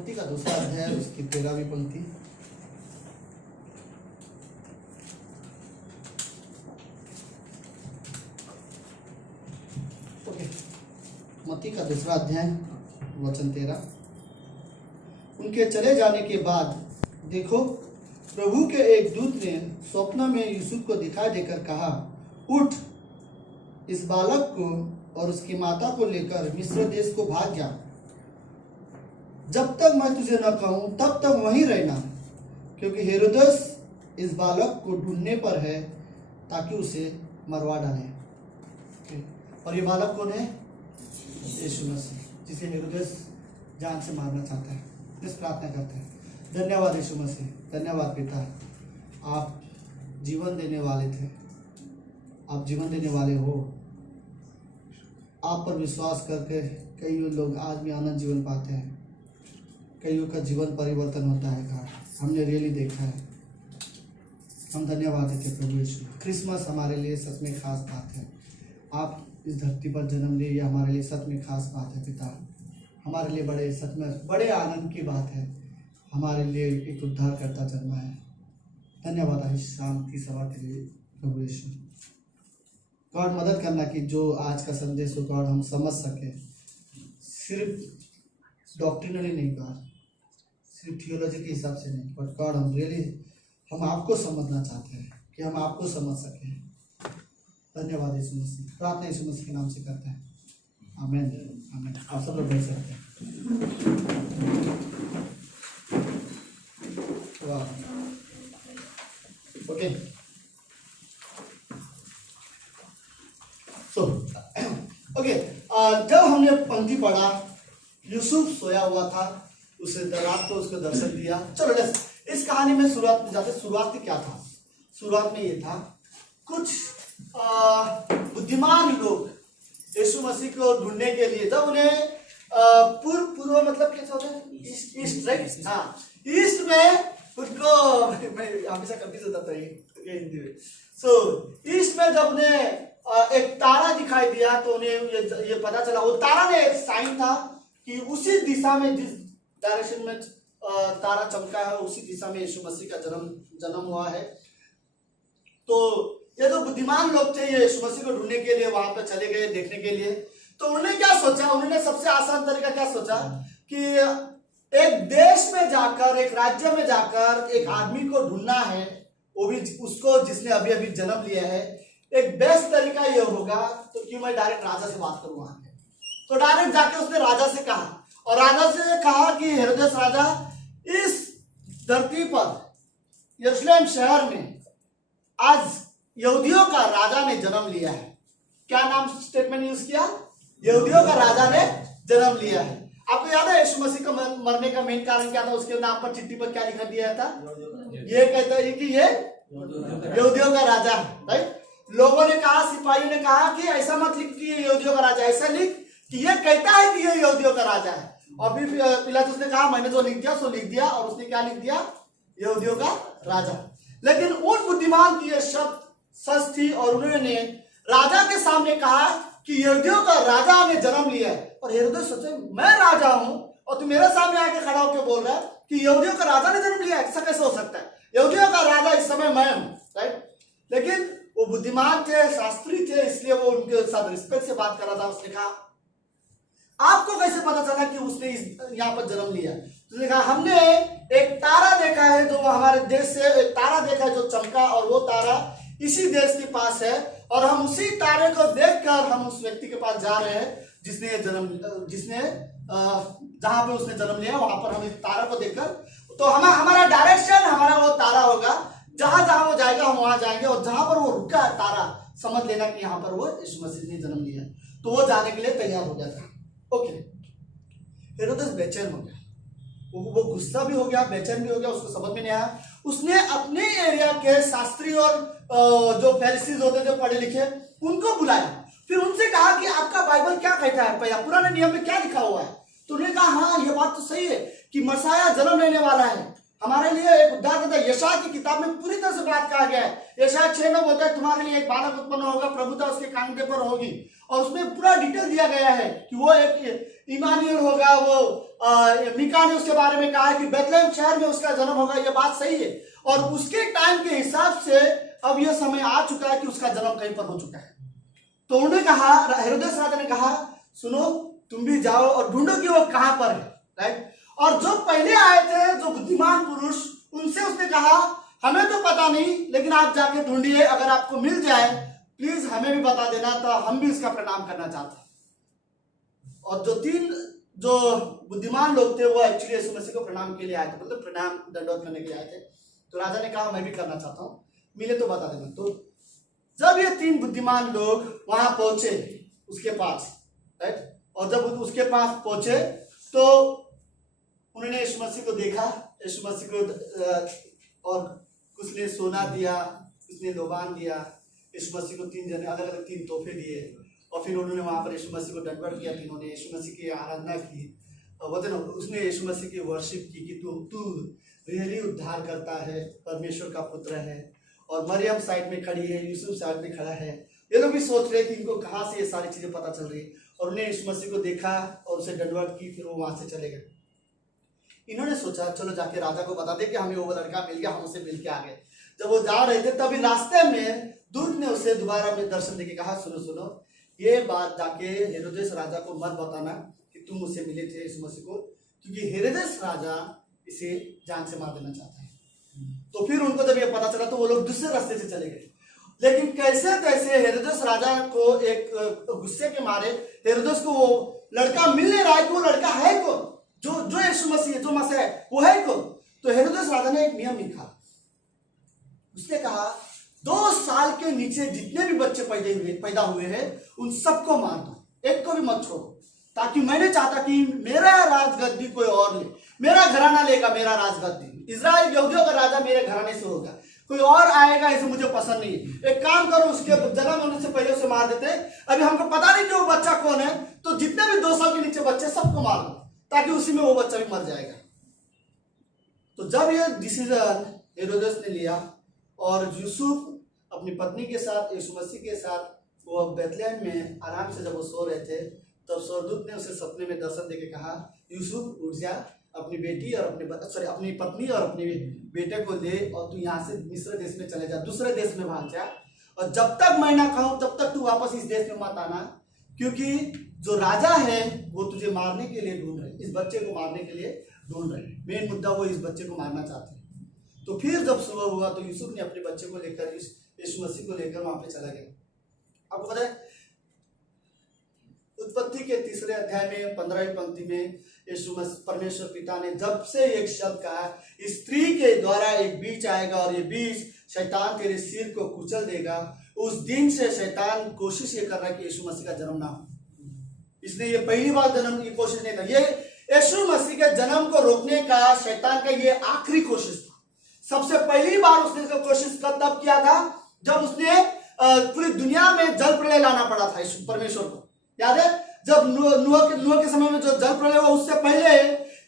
मत्ती का दूसरा अध्याय उसकी 13वीं पंक्ति। ओके, मत्ती का दूसरा अध्याय वचन 13। उनके चले जाने के बाद देखो, प्रभु के एक दूत ने स्वप्न में यूसुफ को दिखाई देकर कहा, उठ, इस बालक को और उसकी माता को लेकर मिस्र देश को भाग जा। जब तक मैं तुझे न कहूं तब तक वहीं रहना, क्योंकि हेरोदेस इस बालक को ढूंढने पर है ताकि उसे मरवा डाले। और ये बालक कौन है? यीशु मसीह, जिसे हेरोदेस जान से मारना चाहता है। इस प्रार्थना करते हैं। धन्यवाद यीशु मसीह, धन्यवाद पिता, आप जीवन देने वाले थे, आप जीवन देने वाले हो। आप पर विश्वास करके कई लोग आज भी आनंद जीवन पाते हैं, कईयों का जीवन परिवर्तन होता है। God, हमने रियली देखा है। हम धन्यवाद देते हैं प्रभु यीशु। क्रिसमस हमारे लिए सच में खास बात है। आप इस धरती पर जन्म लिए, यह हमारे लिए सच में खास बात है पिता। हमारे लिए बड़े सच में बड़े आनंद की बात है। हमारे लिए एक उद्धारकर्ता जन्मा है। धन्यवाद आज शाम की सभा के लिए प्रभु यीशु। गॉड, मदद करना कि जो आज का संदेश हो गॉड हम समझ सके, सिर्फ डॉक्ट्रिनली नहीं गॉड, सिर्फ थियोलॉजी के हिसाब से नहीं, बट गॉड हम रियली हम आपको समझना चाहते हैं कि हम आपको समझ सकें। धन्यवाद यीशु मसीह। प्रार्थना यीशु मसीह के नाम से करते हैं, आमीन आमीन। आप सब लोग बैठ सकते हैं। ओके, सो ओके, जब हमने पंक्ति पढ़ा, यूसुफ सोया हुआ था, उसे रात को उसको दर्शन दिया। चलो इस कहानी में शुरुआत में जाते। शुरुआत में क्या था? शुरुआत में ये था, कुछ बुद्धिमान लोग यीशु मसीह को ढूंढने के लिए, जब उन्हें पूर्व मतलब क्या होता है, ईस्ट राइट, हाँ, ईस्ट में उनको, मैं हमेशा कंफ्यूज होता था ये हिंदी में। सो ईस्ट में जब उन्हें एक तारा दिखाई दिया तो उन्हें ये पता चला, वो तारा ने एक साइन था कि उसी दिशा में, जिस डायरेक्शन में तारा चमका है, उसी दिशा में यीशु मसीह का जन्म हुआ है। तो ये जो बुद्धिमान लोग थे, ये यीशु मसीह को ढूंढने के लिए वहां पर चले गए देखने के लिए। तो उन्होंने क्या सोचा? उन्होंने सबसे आसान तरीका क्या सोचा कि एक देश में जाकर, एक राज्य में जाकर एक आदमी को ढूंढना है, वो भी उसको जिसने अभी अभी जन्म लिया है। एक बेस्ट तरीका ये होगा तो क्यों मैं डायरेक्ट राजा से बात करूं वहां पे। तो डायरेक्ट जाके उसने राजा से कहा, और राजा से कहा कि हेरोदेस राजा, इस धरती पर यरूशलेम शहर में आज यहूदियों का राजा ने जन्म लिया है। क्या नाम स्टेटमेंट यूज किया? यहूदियों का राजा ने जन्म लिया है। आपको याद है यीशु मसीह का मरने का मेन कारण क्या था? उसके नाम पर चिट्ठी पर क्या लिखा दिया था? ये कहता है कि ये यहूदियों का राजा है, राइट। लोगों ने कहा, सिपाहियों ने कहा कि ऐसा मत लिख कि ये यहूदियों का राजा, ऐसा लिख कि ये कहता है कि ये यहूदियों का राजा है। और फिर पिलातुस ने कहा, मैंने जो लिख दिया सो लिख दिया, और उसने क्या लिख दिया? यहूदियों का राजा। लेकिन उन बुद्धिमान की ये शब्द सच थी, और उन्होंने राजा के सामने कहा कि यहूदियों का राजा ने जन्म लिया है। और हेरोदेस सोचे, मैं राजा हूं और तू मेरे सामने आके खड़ा होकर बोल रहा है कि यहूदियों का राजा ने जन्म लिया है? ऐसा कैसे हो सकता है? यहूदियों का राजा इस समय मैं हूं, राइट। लेकिन वो बुद्धिमान थे, शास्त्री थे, इसलिए वो उनके साथ रिस्पेक्ट से बात कर रहा था। उसने कहा, आपको कैसे पता चला कि उसने यहाँ पर जन्म लिया? उसने कहा, हमने एक तारा देखा है, जो हमारे देश से एक तारा देखा है जो चमका, और वो तारा इसी देश के पास है, और हम उसी तारे को देखकर हम उस व्यक्ति के पास जा रहे हैं जिसने जहां पे उसने जन्म लिया, वहां पर हम इस तारा को देखकर, तो हमारा डायरेक्शन, हमारा वो तारा होगा, जहां जहां वो जाएगा हम वहां जाएंगे, और जहां पर वो रुका है तारा, समझ लेना कि यहाँ पर वो यीशु मसीह ने जन्म लिया। तो वो जाने के लिए तैयार हो गया था। ओके, हेरोदेस बेचैन हो गया, वो गुस्सा भी हो गया, बेचैन भी हो गया, उसको समझ में नहीं आया। उसने अपने एरिया के शास्त्री और जो फरीसीज होते जो पढ़े लिखे, उनको बुलाया, फिर उनसे कहा कि आपका बाइबल क्या कहता है, पहला पुराने नियम में क्या लिखा हुआ है? तो उन्होंने कहा, हाँ ये बात तो सही है कि मसाया जन्म लेने वाला है, हमारे लिए एक उद्धारकर्ता। यशायाह की किताब में पूरी तरह से बात कहा गया है। यशायाह 6 में बोलता है, तुम्हारे लिए एक बालक उत्पन्न होगा, प्रभुता उसके कांधे पर होगी, और उसमें पूरा डिटेल दिया गया है कि वो एक इमानुएल होगा, वो मीका ने उसके बारे में कहा कि बेथलेहम शहर में उसका जन्म होगा, ये बात सही है। और उसके टाइम के हिसाब से अब यह समय आ चुका है कि उसका जन्म कहीं पर हो चुका है। तो उन्होंने कहा, हेरोदेस राजा ने कहा, सुनो तुम भी जाओ और ढूंढो कि वो कहां पर है, राइट। और जो पहले आए थे, जो बुद्धिमान पुरुष, उनसे उसने कहा हमें तो पता नहीं, लेकिन आप जाके ढूंढिए, अगर आपको मिल जाए प्लीज हमें भी बता देना, तो हम भी इसका प्रणाम करना चाहते हैं। और जो तीन जो बुद्धिमान लोग थे वो एक्चुअली यीशु मसीह को प्रणाम के लिए आए थे, मतलब प्रणाम दंडवत करने के लिए आए थे। तो राजा ने कहा मैं भी करना चाहता हूँ, मिले तो बता देना। तो जब ये तीन बुद्धिमान लोग वहां पहुंचे उसके पास, राइट, और जब उसके पास पहुंचे तो उन्होंने यीशु मसीह को देखा। यीशु मसीह को और कुछ ने सोना दिया, कुछ ने लोबान दिया। यीशु मसीह को तीन जने अलग अलग तीन तोहफे दिए, और फिर उन्होंने वहां पर यीशु मसीह को दंडवत किया। तीनों ने यीशु मसीह की आराधना की, और उसने यीशु मसीह की वर्शिप की कि तू रियली उद्धार करता है, परमेश्वर का पुत्र है। और मरियम साइड में खड़ी है, यूसुफ साइड में खड़ा है। ये लोग भी सोच रहे थे इनको कहाँ से ये सारी चीजें पता चल रही। और उन्हें यीशु मसीह को देखा और उसे दंडवत की, फिर वो वहां से चले गए। इन्होंने सोचा चलो जाके राजा को बता दे कि हमें वो लड़का मिल गया, हम उसे मिल के आ गए। जब वो जा रहे थे तभी रास्ते में दूत ने उसे दोबारा में दर्शन देके कहा, सुनो सुनो, ये बात जाके हेरोदेस राजा को मत बताना कि तुम मुझसे मिले थे यीशु मसीह को, क्योंकि हेरोदेस राजा इसे जान से मार देना चाहता है। तो फिर उनको जब ये पता चला तो वो लोग दूसरे रास्ते से चले गए। लेकिन कैसे कैसे हेरोदेस राजा को एक गुस्से के मारे हेरोदेस को वो लड़का मिल नहीं रहा है कि वो लड़का है कौन, जो यीशु मसीह जो मसीह है वो है कौन। तो हेरोदेस राजा ने एक नियम लिखा, उसने कहा 2 साल के नीचे जितने भी बच्चे पैदा हुए हैं उन सबको मार दो, एक को भी मत छोड़ो, ताकि मैं नहीं चाहता कि मेरा राजगद्दी कोई और ले, मेरा घराना लेगा मेरा राजगद्दी, इजराइल यहूदियों का राजा मेरे घराने से होगा, कोई और आएगा इसे मुझे पसंद नहीं है। एक काम करो, उसके जन्म होने से पहले उसे मार देते, अभी हमको पता नहीं कि वो बच्चा कौन है, तो जितने भी 2 साल के नीचे बच्चे सबको मार दो, ताकि उसी में वो बच्चा भी मर जाएगा। तो जब ये डिसीजन हेरोदेस ने लिया और यूसुफ अपनी पत्नी के साथ यीशु मसीह के साथ वो बेथलेहम में आराम से जब वो सो रहे थे, तब स्वर्गदूत ने उसे सपने में दर्शन देके कहा, यूसुफ उठ जा, अपनी बेटी और अपनी पत्नी और अपने बेटे को ले और तू यहाँ से मिस्र देश में चले जा, दूसरे देश में भाग जा, और जब तक मैं ना कहूं तब तक तू वापस इस देश में मत आना, क्योंकि जो राजा है वो तुझे मारने के लिए ढूंढ रहे, इस बच्चे को मारने के लिए ढूंढ रहे। मेन मुद्दा वो इस बच्चे को मारना चाहते हैं। तो फिर जब सुबह हुआ तो यूसुफ ने अपने बच्चे को लेकर यीशु मसीह को लेकर वहां पे चला गया। आपको पता है उत्पत्ति के 3 अध्याय में 15वीं पंक्ति में यीशु मसीह परमेश्वर पिता ने जब से एक शब्द कहा, स्त्री के द्वारा एक बीज आएगा और ये बीज शैतान तेरे सिर को कुचल देगा, उस दिन से शैतान कोशिश ये कर रहा है कि यीशु मसीह का जन्म ना हो। इसने ये पहली बार जन्म की कोशिश नहीं था, ये यीशु मसीह के जन्म को रोकने का शैतान का ये आखिरी कोशिश था। सबसे पहली बार उसने कोशिश तब किया था जब उसने पूरी दुनिया में जल प्रलय लाना पड़ा था परमेश्वर को। याद है जब नूह के समय में जो जल प्रलय हुआ, उससे पहले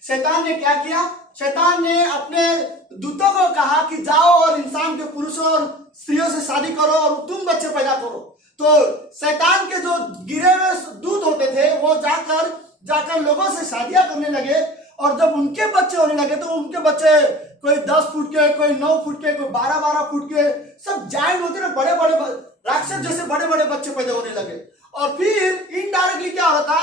शैतान ने क्या किया, शैतान ने अपने दूतों को कहा कि जाओ और इंसान के पुरुषों और स्त्रियों से शादी करो और तुम बच्चे पैदा करो। तो शैतान के जो गिरे हुए दूत होते थे वो जाकर लोगों से शादियां करने लगे, और जब उनके बच्चे होने लगे तो उनके बच्चे कोई 10 फुट के, कोई 9 फुट के, कोई 12-12 फुट के, सब जायंट होते ना, बड़े बड़े राक्षस जैसे बड़े बड़े बच्चे पैदा होने लगे। और फिर इनडायरेक्टली क्या होता,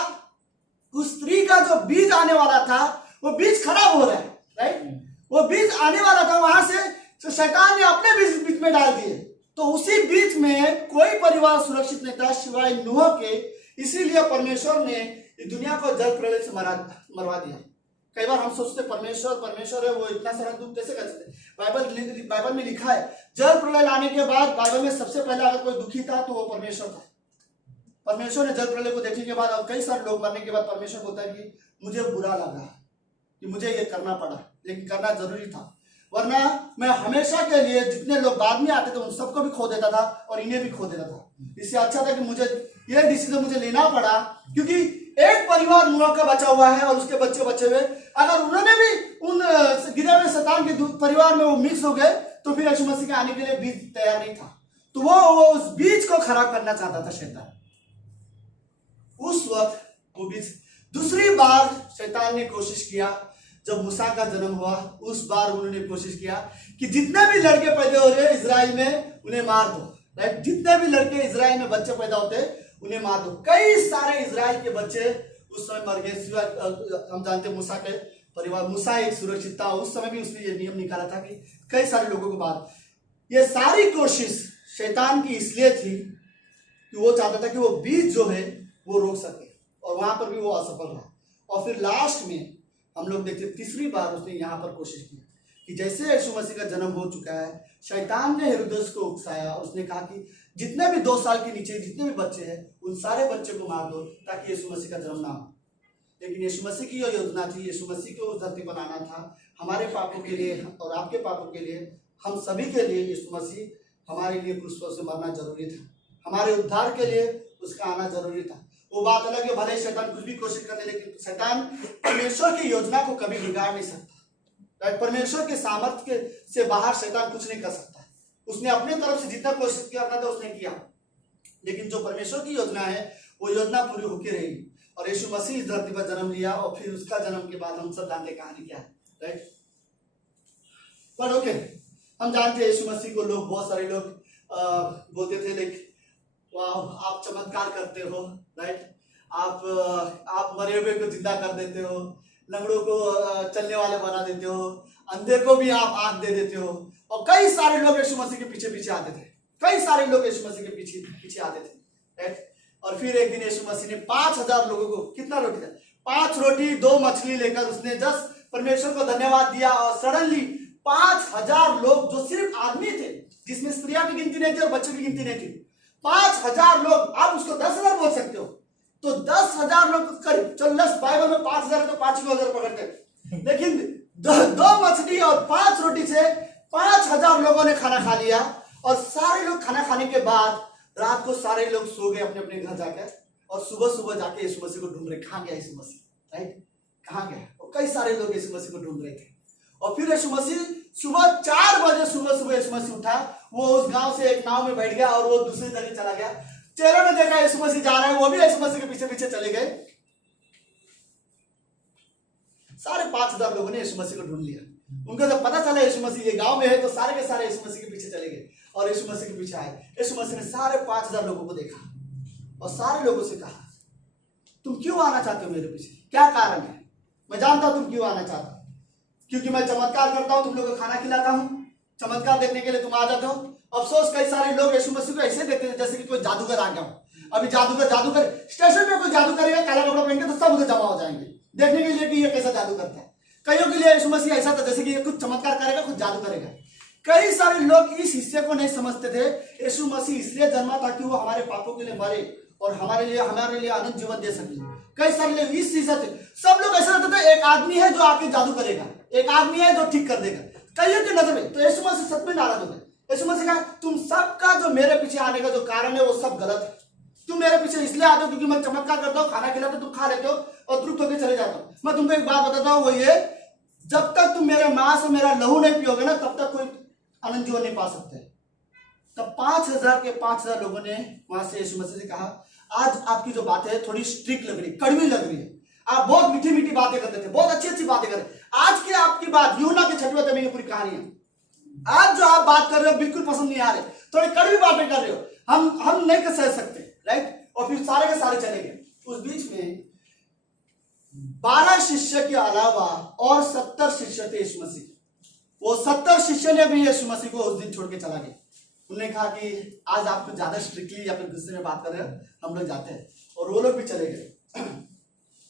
उस स्त्री का जो बीज आने वाला था वो बीज खराब हो रहा है, राइट, वो बीज आने वाला था वहां से, तो शैतान ने अपने बीज में डाल दिए। तो उसी बीच में कोई परिवार सुरक्षित नहीं था सिवाय नूह के, इसीलिए परमेश्वर ने इस दुनिया को जल प्रलय से मरवा दिया। कई बार हम सोचते परमेश्वर है, वो इतना सारा दुख कैसे कर सकते। बाइबल में लिखा है जल प्रलय लाने के बाद बाइबल में सबसे पहले अगर कोई दुखी था तो वो परमेश्वर था। परमेश्वर ने जल प्रलय को देखने के बाद और कई सारे लोग मरने के बाद परमेश्वर बोलता है कि मुझे बुरा लगा कि मुझे ये करना पड़ा, लेकिन करना जरूरी था, वरना मैं हमेशा के लिए जितने लोग बाद में आते थे उन सबको भी खो देता था और इन्हें भी खो देता था। इससे अच्छा था कि मुझे ये डिसीजन मुझे लेना पड़ा, क्योंकि एक परिवार नूह का बचा हुआ है और उसके बच्चे बचे हुए, अगर उन्होंने भी उन गिरे हुए शैतान के परिवार में वो मिक्स हो गए तो फिर यीशु मसीह के आने के लिए बीज तैयार नहीं था। तो वो उस बीज को खराब करना चाहता था शैतान। उस वक्त वो बीज दूसरी बार शैतान ने कोशिश किया, जब मूसा का जन्म हुआ उस बार उन्होंने कोशिश किया कि जितने भी लड़के पैदा हो रहे हैं इजराइल में उन्हें मार दो, राइट। जितने भी लड़के इजराइल में बच्चे पैदा होते उन्हें मार दो। कई सारे इजराइल के बच्चे उस समय मर गए। हम जानते मूसा के परिवार, मूसा एक सुरक्षित था, उस समय भी उसने ये नियम निकाला था कि कई सारे लोगों को मार। ये सारी कोशिश शैतान की इसलिए थी कि वो चाहता था कि वो बीज जो है वो रोक सके, और वहां पर भी वो असफल रहा। और फिर लास्ट में हम लोग देखते तीसरी बार उसने यहाँ पर कोशिश की कि जैसे यीशु मसीह का जन्म हो चुका है, शैतान ने हेरोदेस को उकसाया। उसने कहा कि जितने भी 2 साल के नीचे जितने भी बच्चे हैं उन सारे बच्चे को मार दो ताकि यीशु मसीह का जन्म ना हो। लेकिन यीशु मसीह की जो योजना थी, यीशु मसीह को उस धरती पर लाना था हमारे पापों के लिए और आपके पापों के लिए, हम सभी के लिए। यीशु मसीह हमारे लिए क्रूस पर से मरना जरूरी था, हमारे उद्धार के लिए उसका आना जरूरी था। वो बात अलग है, भले शैतान कुछ भी कोशिश कर ले, लेकिन शैतान परमेश्वर की योजना को कभी बिगाड़ नहीं सकता। परमेश्वर के सामर्थ्य से बाहर शैतान कुछ नहीं कर सकता। उसने अपने तरफ से जितना कोशिश किया था उसने किया, लेकिन जो परमेश्वर की योजना है वो योजना पूरी होकर रहेगी। और यीशु मसीह इस धरती पर जन्म लिया, और फिर उसका जन्म के बाद हम सब जानते कहानी क्या है, राइट। पर ओके, हम जानते हैं यीशु मसीह को लोग, बहुत सारे लोग बोलते थे, लेकिन वाह आप चमत्कार करते हो, राइट। आप मरे हुए को जिंदा कर देते हो, लंगड़ों को चलने वाले बना देते हो, अंधे को भी आप आंख दे देते हो। और कई सारे लोग यीशु मसीह के पीछे पीछे आते थे, कई सारे लोग यीशु मसीह के पीछे पीछे आते थे, राइट। और फिर एक दिन यीशु मसीह ने 5000 लोगों को, कितना रोटी था, 5 रोटी 2 मछली लेकर उसने जस्ट परमेश्वर को धन्यवाद दिया, और सडनली 5000 लोग, जो सिर्फ आदमी थे, जिसमें स्त्रियां की गिनती नहीं थी और बच्चों की गिनती नहीं थी, 5000 लोग, आप उसको 10,000 बोल सकते हो, तो 10,000 लोग करीब। चलो बाइबल में 5000 तो 5,000 पकड़ते, लेकिन 2 मछली और 5 रोटी से 5000 लोगों ने खाना खा लिया। और सारे लोग खाना खाने के बाद रात को सारे लोग सो गए अपने अपने घर जाकर, और सुबह सुबह जाके यीशु मसीह को ढूंढ रहे, कहाँ गया यीशु मसीह, राइट, कहाँ गया। और कई सारे लोग यीशु मसीह को ढूंढ रहे थे। और फिर यीशु मसीह सुबह 4 बजे सुबह यीशु मसीह उठा, वो उस गांव से एक नाव में बैठ गया और वो दूसरी जगह चला गया। चेलों ने देखा यीशु मसीह जा रहे हैं, वो भी यीशु मसीह के पीछे पीछे चले गए। सारे 5000 लोगों ने यीशु मसीह को ढूंढ लिया। उनको जब पता चला यीशु मसीह ये गांव में है, तो सारे के सारे यीशु मसीह के पीछे चले गए और यीशु मसीह के पीछे आए। यीशु मसीह ने सारे 5000 लोगों को देखा और सारे लोगों से कहा, तुम क्यों आना चाहते हो मेरे पीछे, क्या कारण है। मैं जानता हूं तुम क्यों आना चाहते हो, क्योंकि मैं चमत्कार करता हूं, तुम लोगों को खाना खिलाता हूं, चमत्कार देखने के लिए तुम आ जाते हो। अफसोस कई सारे लोग यीशु मसीह को ऐसे देखते थे जैसे कि कोई जादूगर आ गया हो। अभी जादूगर स्टेशन में कोई जादू करेगा, काला कपड़ा पहन के, तो सब उधर जमा हो जाएंगे देखने के लिए कि ये कैसा जादू करता है। कईयों के लिए यीशु मसीह ऐसा था जैसे कि ये कुछ चमत्कार करेगा, कुछ जादू करेगा। कई सारे लोग इस हिस्से को नहीं समझते थे। यीशु मसीह इसलिए जन्मा ताकि वो हमारे पापों के लिए मरे और हमारे लिए अनंत जीवन दे सके। कई सारे लोग इस हिस्से थे, सब लोग ऐसा रहते थे, एक आदमी है जो आके जादू करेगा, एक आदमी है जो ठीक कर देगा। कईयों की नजर में तो यीशु मसीह सच में नाराज हो गए। यीशु मसीह कहा, तुम सबका जो मेरे पीछे आने का जो कारण है वो सब गलत है। तुम मेरे पीछे इसलिए आते हो क्योंकि मैं चमत्कार करता हूँ, खाना खिलाता हूं, तुम खा लेते हो और तृप्त होकर चले जाते हो। मैं तुमको एक बात बताता हूँ, वो ये, जब तक तुम मेरे मांस और मेरा लहू नहीं पियोगे ना, तब तक कोई अनंत जीवन नहीं पा सकते। तब 5000 के 5000 लोगों ने वहां से यीशु मसीह से कहा, आज आपकी जो बातें है थोड़ी स्ट्रिक्ट लग रही, कड़वी लग रही है। आप बहुत मीठी मीठी बातें करते थे, बहुत अच्छी अच्छी बातें कर, आज की आपकी बात यूहन्ना के 6वें अध्याय में पूरी कहानी है। आज जो आप बात कर रहे हो बिल्कुल पसंद नहीं आ रहे, थोड़ी कड़वी बातें कर रहे हो, हम नहीं कर सह सकते, राइट। और फिर सारे के सारे चले गए। उस बीच में 12 शिष्य के अलावा और 70 शिष्य थे यीशु मसीह। वो 70 शिष्य ने भी यीशु मसीह को उस दिन छोड़ के चला गया। उन्होंने कहा कि आज आप कुछ ज्यादा स्ट्रिक्टली या फिर गुस्से में बात कर रहे हो, हम लोग जाते हैं। और वो लोग भी चले गए।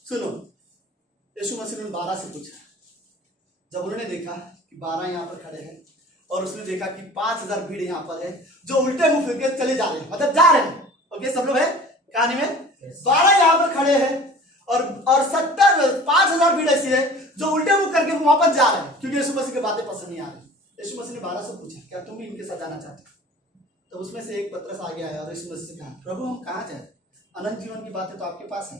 सुनो, यीशु मसीह ने 12 से पूछा। जब उन्होंने देखा कि 12 यहाँ पर खड़े हैं और उसने देखा कि 5000 भीड़ यहाँ पर है जो उल्टे मुंह फिर के चले जा रहे हैं, मतलब जा रहे हैं। ओके, सब लोग है कहानी में, 12 यहाँ पर खड़े हैं और 5000 भीड़ ऐसी है जो उल्टे मुंह करके वापस जा रहे हैं क्योंकि यीशु मसीह की बातें पसंद नहीं आ रही। यीशु मसीह ने 12 से पूछा, क्या तुम भी इनके साथ जाना चाहते हो? तो उसमें से एक पतरस आगे आया और यीशु मसीह से कहा, प्रभु हम कहाँ जाए, अनंत जीवन की बातें तो आपके पास है।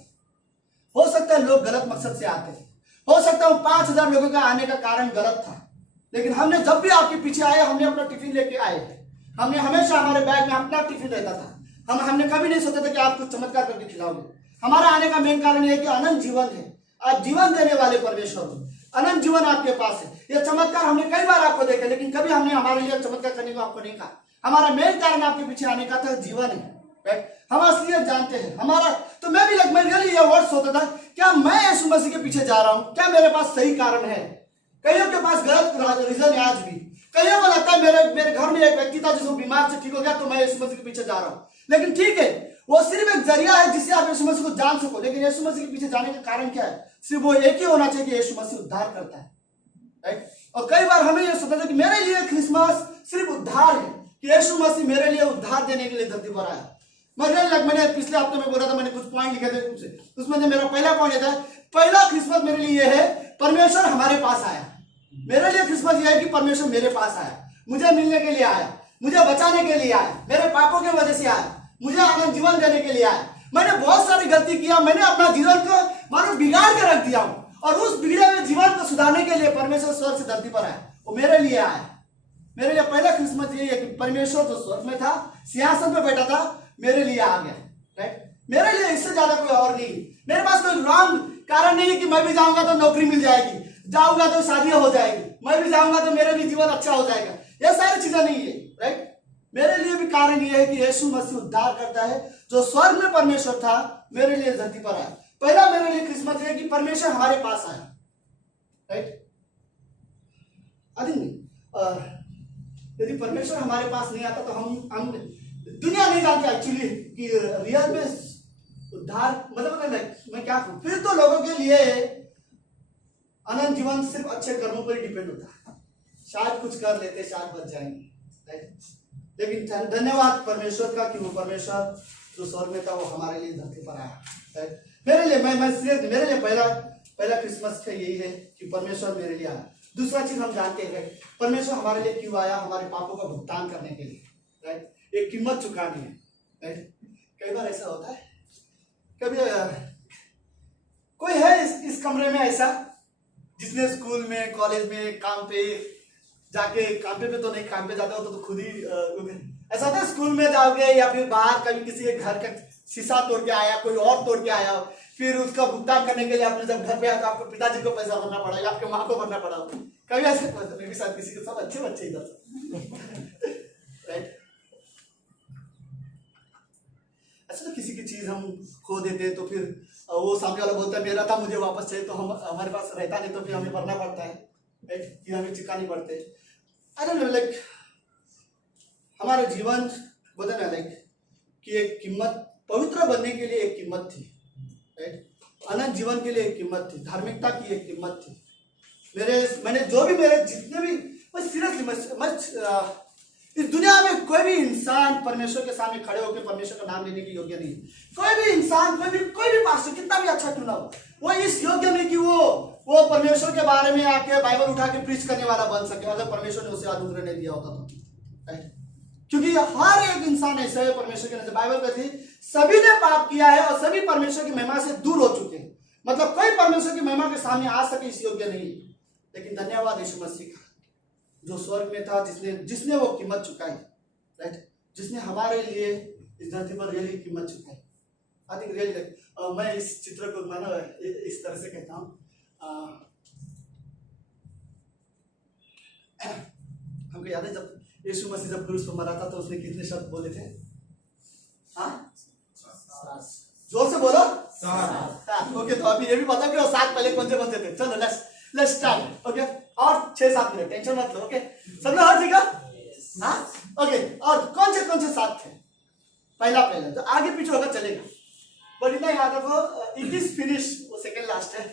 हो सकता है लोग गलत मकसद से आते थे, हो सकता है 5000 लोगों का आने का कारण गलत था, लेकिन हमने जब भी आपके पीछे आए, हमने अपना टिफिन लेके आए थे। हमने हमेशा हमारे बैग में अपना टिफिन रहता था। हमने कभी नहीं सोचा था कि आप कुछ चमत्कार करके खिलाओगे। हमारा आने का मेन कारण यह है कि अनंत जीवन है। आप जीवन देने वाले परमेश्वर हो, अनंत जीवन आपके पास है। यह चमत्कार हमने कई बार आपको देखा, लेकिन कभी हमने हमारे लिए चमत्कार करने को आपको नहीं कहा। हमारा मेन कारण आपके पीछे आने का था जीवन है, राइट। हम असलियत जानते हैं हमारा। तो मैं भी रियली ये वर्ड्स होता था, क्या मैं यीशु मसीह के पीछे जा रहा हूं? क्या मेरे पास सही कारण है? कईयों के पास गलत रीजन है आज भी। कईयों को लगता है मेरे घर में एक व्यक्ति था जिसको बीमार से ठीक हो गया, तो मैं यीशु मसीह के पीछे जा रहा हूं। लेकिन ठीक है, वो सिर्फ एक जरिया है जिससे आप यीशु मसीह को जान सको। लेकिन यीशु मसीह के पीछे जाने का कारण क्या है? सिर्फ वो एक ही होना चाहिए कि यीशु मसीह उद्धार करता है, राइट। और कई बार हमें यह सोचना है कि मेरे लिए क्रिसमस सिर्फ उद्धार है, कि यीशु मसीह मेरे लिए उद्धार देने के लिए धरती पर आया। मैंने पिछले हफ्ते में बोला था, मैंने कुछ पॉइंट लिखे थे उसमें से मेरा पहला पॉइंट था, पहला क्रिसमस मेरे लिए यह है, परमेश्वर हमारे पास आया। मेरे लिए क्रिसमस यह है कि परमेश्वर मेरे पास आया, मुझे मिलने के लिए आया, मुझे बचाने के लिए आया, मेरे पापों की वजह से आया, मुझे आनंद जीवन देने के लिए आया। मैंने बहुत सारी गलती किया, मैंने अपना जीवन को मानो बिगाड़ के रख दिया हूं, और उस बिगड़े हुए जीवन को सुधारने के लिए परमेश्वर स्वर्ग से धरती पर आया, वो मेरे लिए आया। मेरे लिए पहला क्रिसमस यही है कि परमेश्वर जो स्वर्ग में था, सिंहासन पे बैठा था, मेरे लिए आ गया, राइट। मेरे लिए इससे ज्यादा कोई और नहीं। मेरे पास कोई रॉन्ग कारण नहीं है कि मैं भी जाऊंगा तो नौकरी मिल जाएगी, जाऊंगा तो शादियां हो जाएगी, मैं भी जाऊंगा तो मेरा भी जीवन अच्छा हो जाएगा, ये सारी चीजें नहीं है, राइट। मेरे लिए भी कारण यह है कि यीशु मसीह उद्धार करता है। जो स्वर्ग में परमेश्वर था, मेरे लिए धरती पर आया। पहला मेरे लिए क्रिसमस है कि परमेश्वर हमारे पास आया, राइट। यदि परमेश्वर हमारे पास नहीं आता तो हम दुनिया नहीं जानती एक्चुअली कि रियल में उद्धार मतलब मैं क्या कहूं। फिर तो लोगों के लिए अनंत जीवन सिर्फ अच्छे कर्मों पर ही डिपेंड होता है। शायद कुछ कर लेते, शायद बच जाएंगे, राइट। लेकिन धन्यवाद परमेश्वर का कि वो परमेश्वर जो स्वर्ग में था वो हमारे लिए धरती पर आया, राइट। मेरे लिए मेरे लिए पहला क्रिसमस का यही है कि परमेश्वर मेरे लिए आया। दूसरा चीज हम जानते हैं, परमेश्वर हमारे लिए क्यों आया? हमारे पापों का भुगतान करने के लिए, राइट। एक कीमत चुकानी है, राइट। कई बार ऐसा होता है, कभी कोई है इस कमरे में ऐसा जिसने स्कूल में, कॉलेज में, काम पे जाके, काम पे तो नहीं, काम पे जाते हो तो खुद ही ऐसा होता है, स्कूल में जाओगे या फिर बाहर कभी किसी के घर का शीशा तोड़ के आया, कोई और तोड़ के आया, फिर उसका भुगतान करने के लिए आपने जब घर पे आया तो आपको पिताजी को पैसा भरना पड़ा या आपके माँ को भरना पड़ा। कभी ऐसे मेरे साथ किसी के साथ अच्छे बच्चे इधर राइट। अच्छा, तो किसी की चीज हम खो देते तो फिर वो सामने वाला बोलता है मेरा था, मुझे वापस चाहिए, तो हम हमारे पास रहता नहीं तो फिर हमें भरना पड़ता है, राइट। ये हमें चुकानी पड़ते हैं। आई डोंट नो, लाइक हमारा जीवन बोलते ना, लाइक कि एक कीमत, पवित्र बनने के लिए एक कीमत थी, राइट। अनंत जीवन के लिए एक कीमत थी, धार्मिकता की एक कीमत थी। मैंने जो भी मेरे जितने भी, मैं सीरियसली इस दुनिया में कोई भी इंसान परमेश्वर के सामने खड़े होकर परमेश्वर का नाम लेने के योग्य नहीं। कोई भी इंसान, कोई भी पास्टर कितना भी अच्छा क्यों ना हो, वो इस योग्य नहीं कि वो परमेश्वर के बारे में आके बाइबल उठा के प्रीच करने वाला बन सके, अगर परमेश्वर ने उसे अनुग्रह नहीं दिया होता तो, राइट। क्योंकि हर एक इंसान ऐसा है परमेश्वर के नजर, बाइबल में थी, सभी ने पाप किया है और सभी परमेश्वर की महिमा से दूर हो चुके हैं। मतलब कोई परमेश्वर की महिमा के सामने आ सके इस योग्य नहीं। लेकिन धन्यवाद यीशु मसीह का, जो स्वर्ग में था, जिसने वो कीमत चुकाई, राइट। जिसने हमारे लिए इस धरती पर रियली कीमत चुकाई। आई थिंक रियली मैं इस चित्र को मानो इस तरह से कहता हूँ, हमको याद है जब यीशु मसीह जब क्रूस पर मरा था तो उसने कितने शब्द बोले थे? हाँ, जोर से बोलो, 7। ओके, तो अभी ये भी बता कि वो 7 पहले कौन से थे। चलो लेट्स स्टार्ट, ओके। और 6-7 मिनट, टेंशन मत लो, ओके। सब लोग हर जगह, हाँ, ओके। और कौन से 7 थे? पहला तो आगे पीछे होगा चलेगा, बट इतना याद रखो, इट इज फिनिश, वो सेकंड लास्ट है,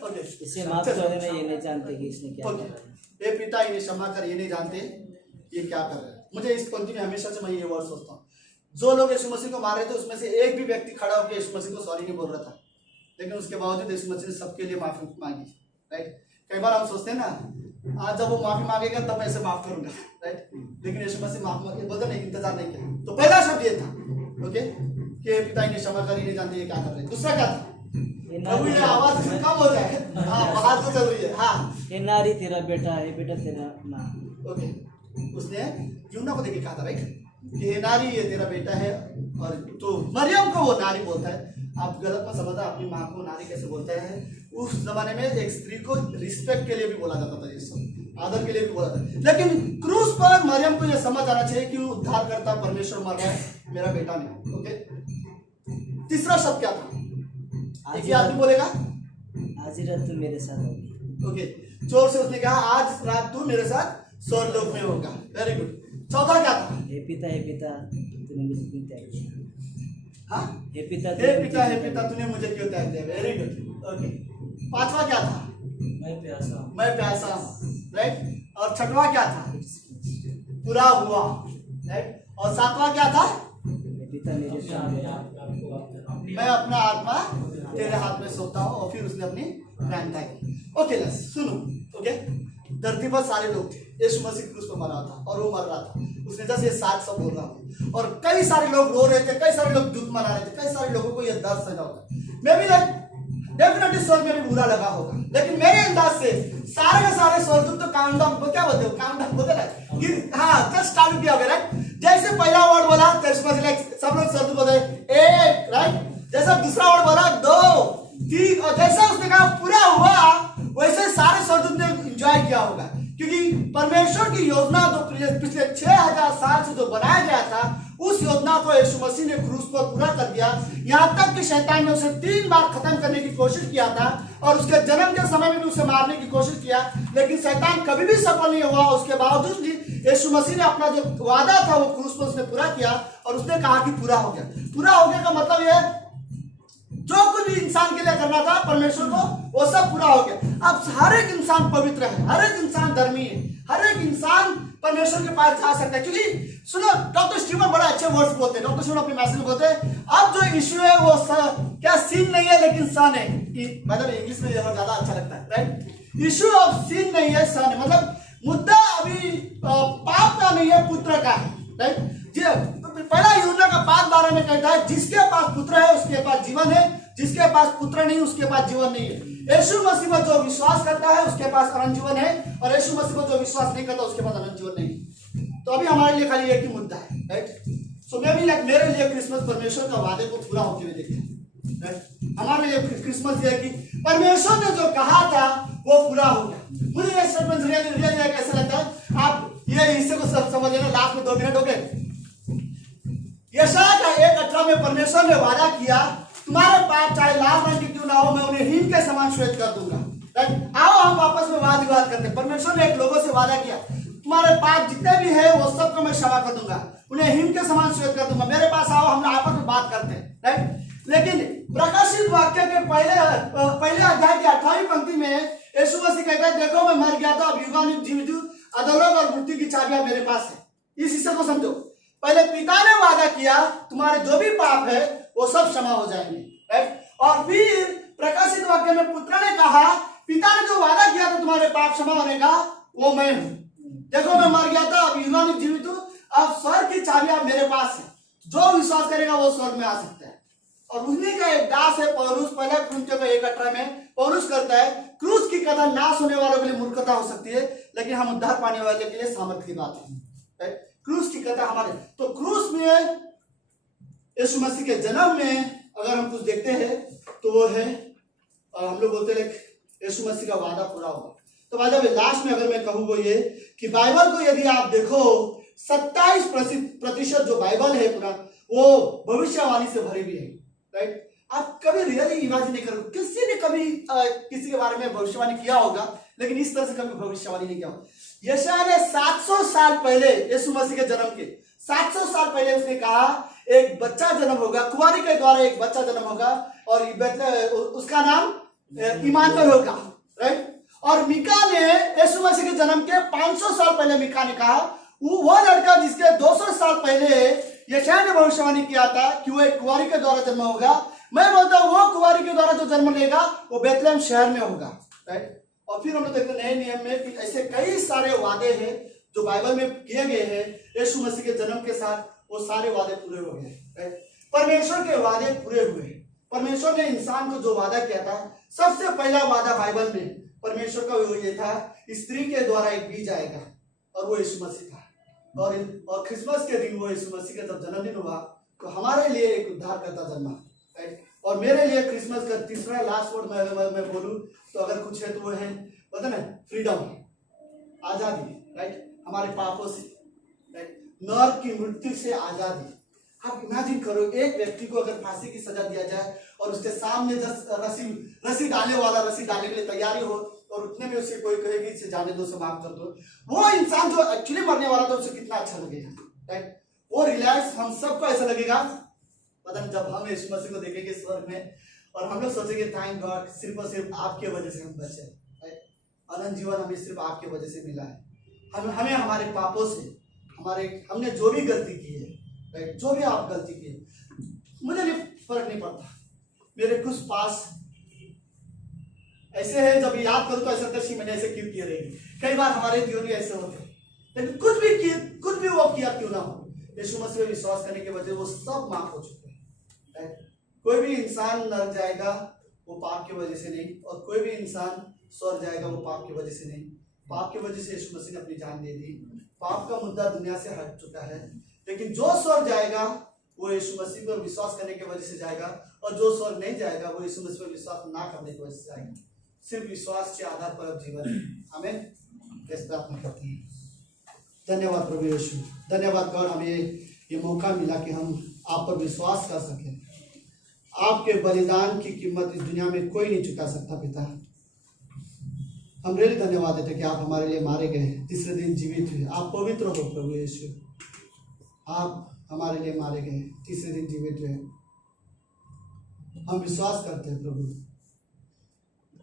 ओके। इसे माफ कर देना, ये नहीं जानते कि इसने क्या किया है। ये पिता इन्हें क्षमा कर, ये नहीं जानते ये क्या कर रहे हैं। मुझे इस पंक्ति में हमेशा से मैं ये वर्ड सोचता हूँ, जो लोग यीशु मसीह को मार रहे थे उसमें से एक भी व्यक्ति खड़ा होकर यीशु मसीह को सॉरी नहीं बोल रहा था, लेकिन उसके बावजूद यीशु मसीह ने सबके लिए माफी मांगी, राइट। कई बार हम सोचते हैं ना, आज जब वो माफी मांगेगा तब मैं इसे माफ करूंगा, राइट। लेकिन यीशु मसीह माफ बोलते नहीं, इंतजार नहीं किया। तो पहला शब्द ये था, ओके, कि पिता इन्हें क्षमा कर, नहीं जानते ये क्या कर रहे हैं। दूसरा क्या था? प्रभु ये आवाज कम हो जाए, हाँ, बाहर तो चल रही है, हाँ, ये नारी तेरा बेटा है, बेटा तेरा माँ, ओके। उसने यूहन्ना को देखे कहा था, राइट, कि ये नारी ये तेरा बेटा है, और तो मरियम को वो नारी बोलता है। आप गलत मत समझना, अपनी माँ को नारी कैसे बोलते हैं। उस जमाने में एक स्त्री को रिस्पेक्ट के लिए भी बोला जाता था, ये सब आदर के लिए भी बोला था। लेकिन क्रूस पर मरियम को यह समझ आना चाहिए कि उद्धार करता परमेश्वर मर रहा है, मेरा बेटा नहीं। ओके, तीसरा शब्द क्या था? एक ही आदमी बोलेगा, आज ही रात तू मेरे साथ होगी। ओके, जोर से उसने कहा आज रात तू मेरे साथ स्वर्गलोक में होगा। Very good. चौथा क्या था? हे पिता तूने मुझे क्यों त्याग दिया। हाँ, हे पिता हे पिता तूने मुझे क्यों त्याग दिया। Very good. ओके, पांचवा क्या था? मैं प्यासा हूं। राइट। और छठवा क्या था? पूरा हुआ। राइट। और सातवां क्या था? हे पिता मेरे साथ मैं अपना आत्मा तेरे हाथ में सौंपता हूँ। और फिर उसने अपनी प्राणता की। ओके लेट्स सुनो। ओके, धरती पर सारे लोग थे, यीशु मसीह क्रूस पर मरा था और वो मर रहा था। उसने जैसे ये सात सब बोल रहा था और कई सारे लोग रो रहे थे, कई सारे लोग दुख मना रहे थे, कई सारे लोगों को यह दर्द सजा होगा। मैं भी डेफिनेटली स्वर्ग में भी बुरा लगा होगा, लेकिन मेरे अंदाज से सारे के सारे स्वर्गदूत तो काउंटडाउन क्या बोलते हो, काउंटडाउन बोलते ना कि हाँ जस्ट स्टार्ट किया होगा। राइट। जैसे पहला वर्ड बोला सब लोग स्वर्गदूत बोलते एक। राइट। जैसा दूसरा वर्ड बोला 2 3 और जैसा उसने कहा पूरा हुआ, वैसे सारे स्वर्गदूत ने एंजॉय किया होगा। क्योंकि परमेश्वर की योजना जो पिछले 6000 साल से जो बनाया गया था, उस योजना को यीशु मसीह ने क्रूस पर पूरा कर दिया। यहाँ तक कि शैतान ने उसे 3 बार खत्म करने की कोशिश किया था और उसके जन्म के समय में भी उसे मारने की कोशिश किया, लेकिन शैतान कभी भी सफल नहीं हुआ। उसके बावजूद भी यीशु मसीह ने अपना जो वादा था वो क्रूस पर उसने पूरा किया और उसने कहा कि पूरा हो गया। पूरा हो गया का मतलब यह जो कुछ भी इंसान के लिए करना था परमेश्वर को, वो सब पूरा हो गया। अब हर एक इंसान पवित्र है, हर एक इंसान धर्मी है, हर एक इंसान परमेश्वर के पास जा सकता है। क्योंकि सुनो, डॉक्टर स्टीवन बड़ा अच्छे वर्ड्स बोलते हैं। डॉक्टर स्टीवन अपने मैसेज में बोलते हैं अब जो इश्यू है वो क्या सीन नहीं है लेकिन सन है। मतलब इंग्लिश में ज्यादा अच्छा लगता है। राइट। इश्यू ऑफ सीन नहीं है, सन है। मतलब मुद्दा अभी पाप का नहीं है, पुत्र का है। राइट। पहला यूहन्ना का 5:12 में कहता है जिसके पास पुत्र है उसके पास जीवन है, जिसके पास पुत्र नहीं उसके पास जीवन नहीं है। यीशु मसीह में जो विश्वास करता है उसके पास अनंत जीवन है और यीशु मसीह में जो विश्वास नहीं करता उसके पास अनंत जीवन नहीं है। तो अभी हमारे लिए खाली एक ही मुद्दा है। राइट। सो मैं भी मेरे लिए क्रिसमस परमेश्वर का वादे को पूरा होते हुए देखते हैं। राइट। हमारे लिए क्रिसमस ये है कि परमेश्वर ने जो कहा था वो पूरा हो गया। मुझे ये स्टेटमेंट रियली कैसा लगता है, आप ये हिस्से को सब समझ लेना। लास्ट में 2 मिनट हो गए। यशायाह का 1:18 में परमेश्वर ने वादा किया तुम्हारे पाप चाहे लाल रंग के क्यों ना हो, मैं उन्हें हिम के समान श्वेत कर दूंगा। राइट। आओ हम आपस में वाद विवाद करते हैं। परमेश्वर ने एक लोगों से वादा किया तुम्हारे पाप जितने भी है वो सबको मैं क्षमा कर दूंगा, उन्हें हिम के समान श्वेत कर दूंगा। मेरे पास आओ, हम आपस में बात करते हैं। राइट। लेकिन प्रकाशित वाक्य के पहले अध्याय की 28वीं पंक्ति में यीशु मसीह कहता है देखो मैं मर गया था, अब युगानुयुग जीवित हूं, अधोलोक और मृत्यु की चाबियां मेरे पास है। इस हिस्से को समझो। पहले पिता ने वादा किया तुम्हारे जो भी पाप है वो सब क्षमा हो जाएंगे। राइट। और फिर प्रकाशित वाक्य में पुत्र ने कहा पिता ने जो वादा किया था तुम्हारे पाप क्षमा होने का वो मैं हूं। देखो मैं मर गया था, अब युगानुयुग जीवित हूं, अब स्वर्ग की चाबियां मेरे पास है। जो विश्वास करेगा वो स्वर्ग में आ सकता है। और उन्हीं का एक दास है पौलुस, पहले कुरिन्थियों 1:18 में पौलुस करता है क्रूस की कथा नाश होने वालों के लिए मूर्खता हो सकती है, लेकिन हम उद्धार पाने वाले के लिए सामर्थ्य की बात है। राइट। क्रूस की कथा हमारे, तो क्रूस में यीशु मसीह के जन्म में अगर हम कुछ देखते हैं तो वो है हम लोग बोलते हैं यीशु मसीह का वादा पूरा होगा। तो वादा में लास्ट में अगर मैं कहूँ वो ये कि बाइबल को यदि आप देखो 27% जो बाइबल है पूरा वो भविष्यवाणी से भरी हुई है। राइट। आप कभी रियली इमेजिन नहीं करो, किसी ने कभी किसी के बारे में भविष्यवाणी किया होगा, लेकिन इस तरह से कभी भविष्यवाणी नहीं किया होगा। यशायाह ने 700 साल पहले यीशु मसीह के जन्म के 700 साल पहले उसने कहा एक बच्चा जन्म होगा, कुंवारी के द्वारा एक बच्चा जन्म होगा और उसका नाम इमानुएल होगा। राइट। और मीका ने यीशु मसीह के जन्म के 500 साल पहले मीका ने कहा वो लड़का जिसके 200 साल पहले यशायाह ने भविष्यवाणी किया था कि वो एक कुंवारी के द्वारा जन्म होगा, मैं बोलता हूं वो कुंवारी के द्वारा जो जन्म लेगा वो बेथलेहम शहर में होगा। राइट। और फिर हम लोग देखते नए नियम में कि ऐसे कई सारे वादे हैं जो बाइबल में किए गए हैं यीशु मसीह के जन्म के साथ, वो सारे वादे पूरे हो गए। राइट। परमेश्वर के वादे पूरे हुए। परमेश्वर ने इंसान को जो वादा किया था, सबसे पहला वादा बाइबल में परमेश्वर का वो ये था स्त्री के द्वारा एक बीज आएगा और वो यीशु मसीह था। और क्रिसमस के दिन वो यीशु मसीह का जब जन्मदिन हुआ तो हमारे लिए एक उद्धारकर्ता जन्मा। राइट। और मेरे लिए क्रिसमस का तीसरा लास्ट वर्ड मैं बोलूं तो अगर कुछ है तो वो है, पता ना, फ्रीडम, आजादी, राइट, हमारे पापों से, राइट, नरक की मृत्यु से आजादी। आप इमेजिन करो, एक व्यक्ति को अगर फांसी की सजा दिया जाए और उसके सामने 10 रस्सी डालने वाला रस्सी डालने के लिए तैयारी हो और उतने में उसे कोई कहेगी इसे जाने दो, से माफ कर दो, वो इंसान जो एक्चुअली मरने वाला था उसे कितना अच्छा लगेगा, राइट, वो रिलैक्स, हम सबको ऐसा लगेगा, पता नहीं, जब हम यीशु मसीह को देखेंगे स्वर्ग में और हम लोग सोचेंगे थैंक गॉड, सिर्फ और सिर्फ आपके वजह से हम बचे, राइट, अनंत जीवन हमें सिर्फ आपके वजह से मिला है। हमें हमारे पापों से, हमने जो भी गलती की है, राइट, जो भी आप गलती की है, मुझे नहीं फर्क नहीं पड़ता, मेरे कुछ पास ऐसे है, जब याद करूं तो ऐसा करता मैंने ऐसे क्यों किया रहेगी। कई बार हमारे जीवन में ऐसे होते हैं, लेकिन कुछ भी वो किया क्यों ना हो, यीशु मसीह में विश्वास करने के वजह वो सब माफ हो चुके हैं, राइट। कोई भी इंसान नरक जाएगा वो पाप की वजह से नहीं, और कोई भी इंसान स्वर्ग जाएगा वो पाप की वजह से नहीं। पाप की वजह से यीशु मसीह ने अपनी जान दे दी, पाप का मुद्दा दुनिया से हट चुका है। लेकिन जो स्वर्ग जाएगा वो यीशु मसीह पर विश्वास करने की वजह से जाएगा, और जो स्वर्ग नहीं जाएगा वो यीशु मसीह पर विश्वास ना करने की वजह से जाएगा। सिर्फ विश्वास के आधार पर अब जीवन है। आमीन। इस प्रार्थना करते हैं। धन्यवाद प्रभु यीशु, धन्यवाद गॉड, हमें ये मौका मिला कि हम आप पर विश्वास कर सकें। आपके बलिदान की कीमत इस दुनिया में कोई नहीं चुका सकता पिता। हम रियली धन्यवाद देते कि आप हमारे लिए मारे गए, तीसरे दिन जीवित हुए। आप पवित्र हो प्रभु यीशु, आप हमारे लिए मारे गए, तीसरे दिन जीवित हुए। हम विश्वास करते हैं प्रभु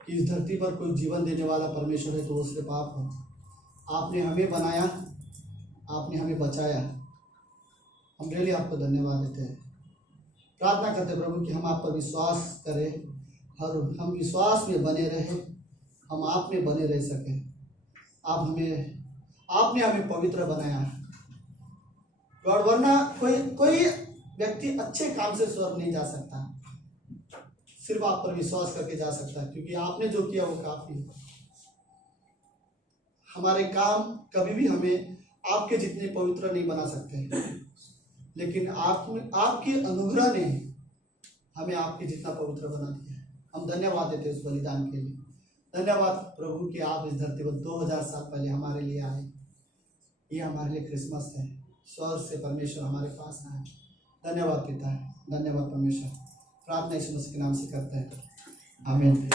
कि इस धरती पर कोई जीवन देने वाला परमेश्वर है तो वो सिर्फ आप हो। आपने हमें बनाया, आपने हमें बचाया। हम रियली आपको धन्यवाद देते हैं। प्रार्थना करते हैं प्रभु कि हम आप पर विश्वास करें और हम विश्वास में बने रहें, हम आप में बने रह सकें। आपने हमें पवित्र बनाया गॉड, वरना कोई व्यक्ति अच्छे काम से स्वर्ग नहीं जा सकता, सिर्फ आप पर विश्वास करके जा सकता है, क्योंकि आपने जो किया वो काफी है। हमारे काम कभी भी हमें आपके जितने पवित्र नहीं बना सकते, लेकिन आपकी अनुग्रह ने हमें आपके जितना पवित्र बना दिया। हम धन्यवाद देते हैं उस बलिदान के लिए। धन्यवाद प्रभु कि आप इस धरती पर 2000 साल पहले हमारे लिए आए। ये हमारे लिए क्रिसमस है, स्वर्ग से परमेश्वर हमारे पास आए। धन्यवाद पिता, धन्यवाद परमेश्वर। प्रार्थना यीशु मसीह के नाम से करते हैं, आमीन।